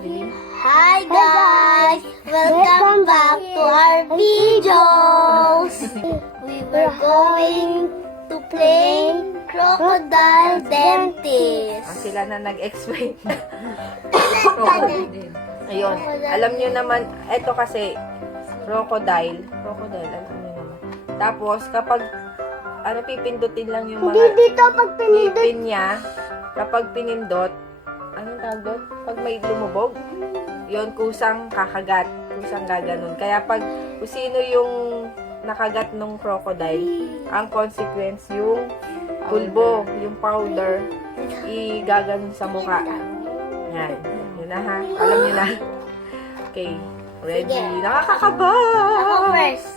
madilim. Hi guys! Welcome back to our videos! We were going to play Crocodile Ah, Dentist. sila na nag-explain. Crocodile. Ayun. Alam nyo naman, eto kasi, crocodile. Crocodile, alam nyo naman. Tapos, kapag, ano, pipindutin lang yung Hindi mga dito pag pinindot. ngipin niya, kapag pinindot, anong tawag doon? Pag may lumubog, yon kusang kakagat. Kusang gaganon. Kaya pag, kung sino yung nakagat ng crocodile, ang consequence yung pulbo, yung powder, igaganon sa mukha. Yan. Yun na ha. Alam nyo na. Okay. Ready? Sige. Nakakakaba! Ako first.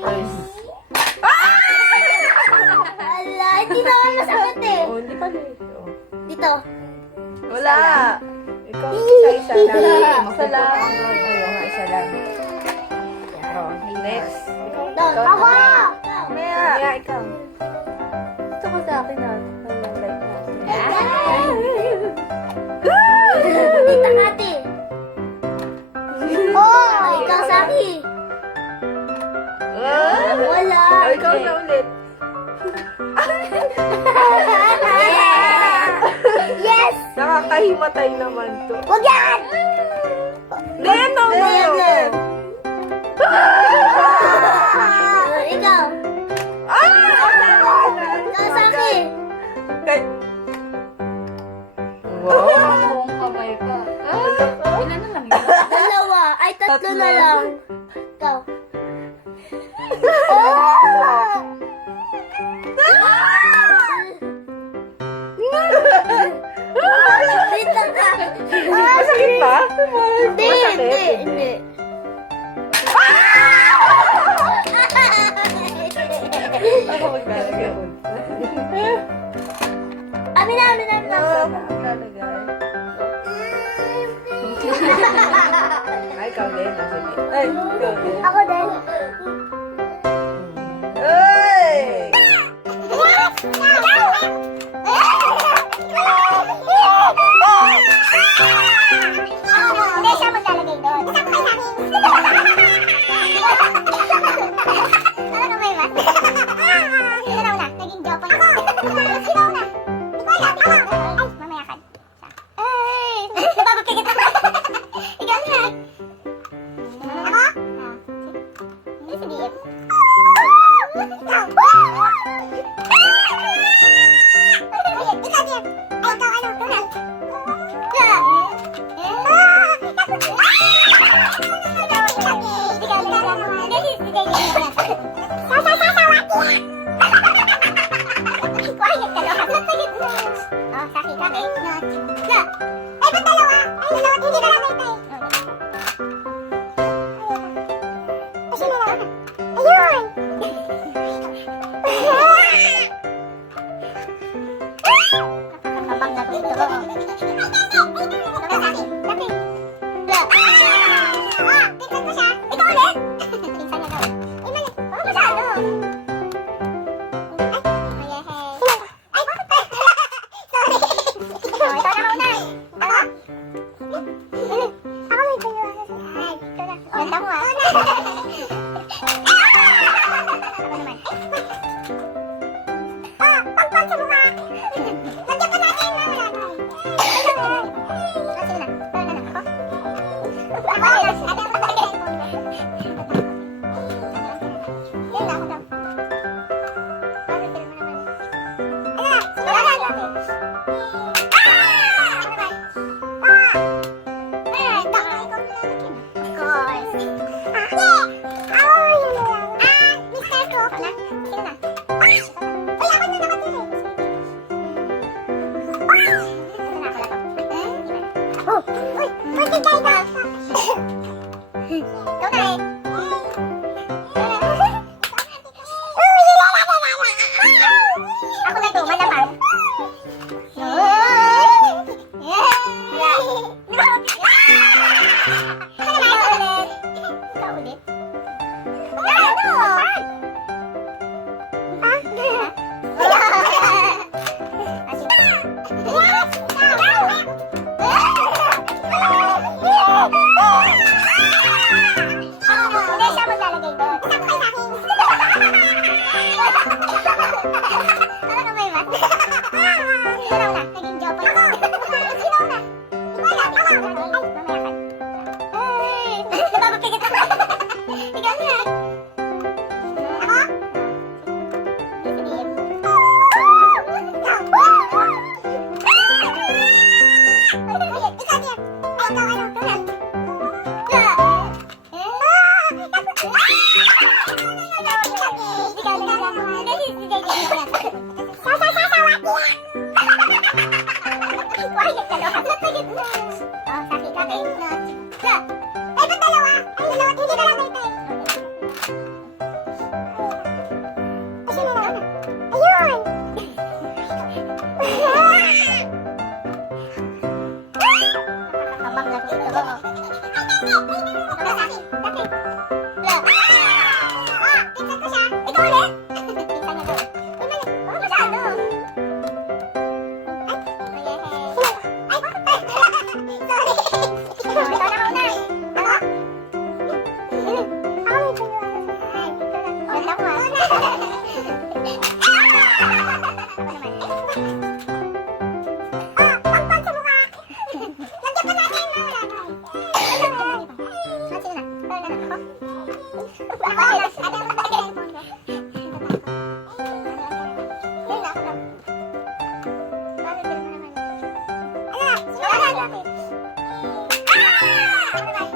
First. Ala, hindi naman masakit eh. Oh, hindi pa. Oh. Dito. Wala. Ikaw, isa-isa lang. Isa lang. Ayun, nga, isa lang. Oh, next. Ikaw, ikaw Ako! Maya, Maya, ikaw. gusto ko sa akin ah. Ano, Dito ate. Oh, ikaw sa akin. Ah! Wala. Ikaw na ulit. Nakakahimatay naman to. Wag yan! Hindi, no, no, Ayan no. na. Ah, ikaw. Ah! Ikaw sa akin. Kay- Wow. buong kamay pa. Ah, ilan na lang yun? Dalawa. Ay, tatlo na lang. Ikaw. Oh! Wait Masakit ba? Hindi, hindi, hindi. Ako maglalagay. Amin na, amin na, amin na. Ah, maglalagay. Ay, ikaw din. Ah. Ay, ikaw din. Ako din. Não. Não. É, é verdade, Oh, uy, pwede tayo na. Ikaw 这个，你赶紧。小小小小娃娃，我也想留孩子，这个。拜拜。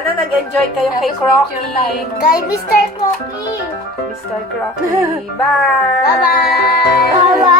Sana nag-enjoy kayo kay Crocky. Kay Mr. Crocky. Mr. Crocky. Bye! Bye-bye! Bye-bye!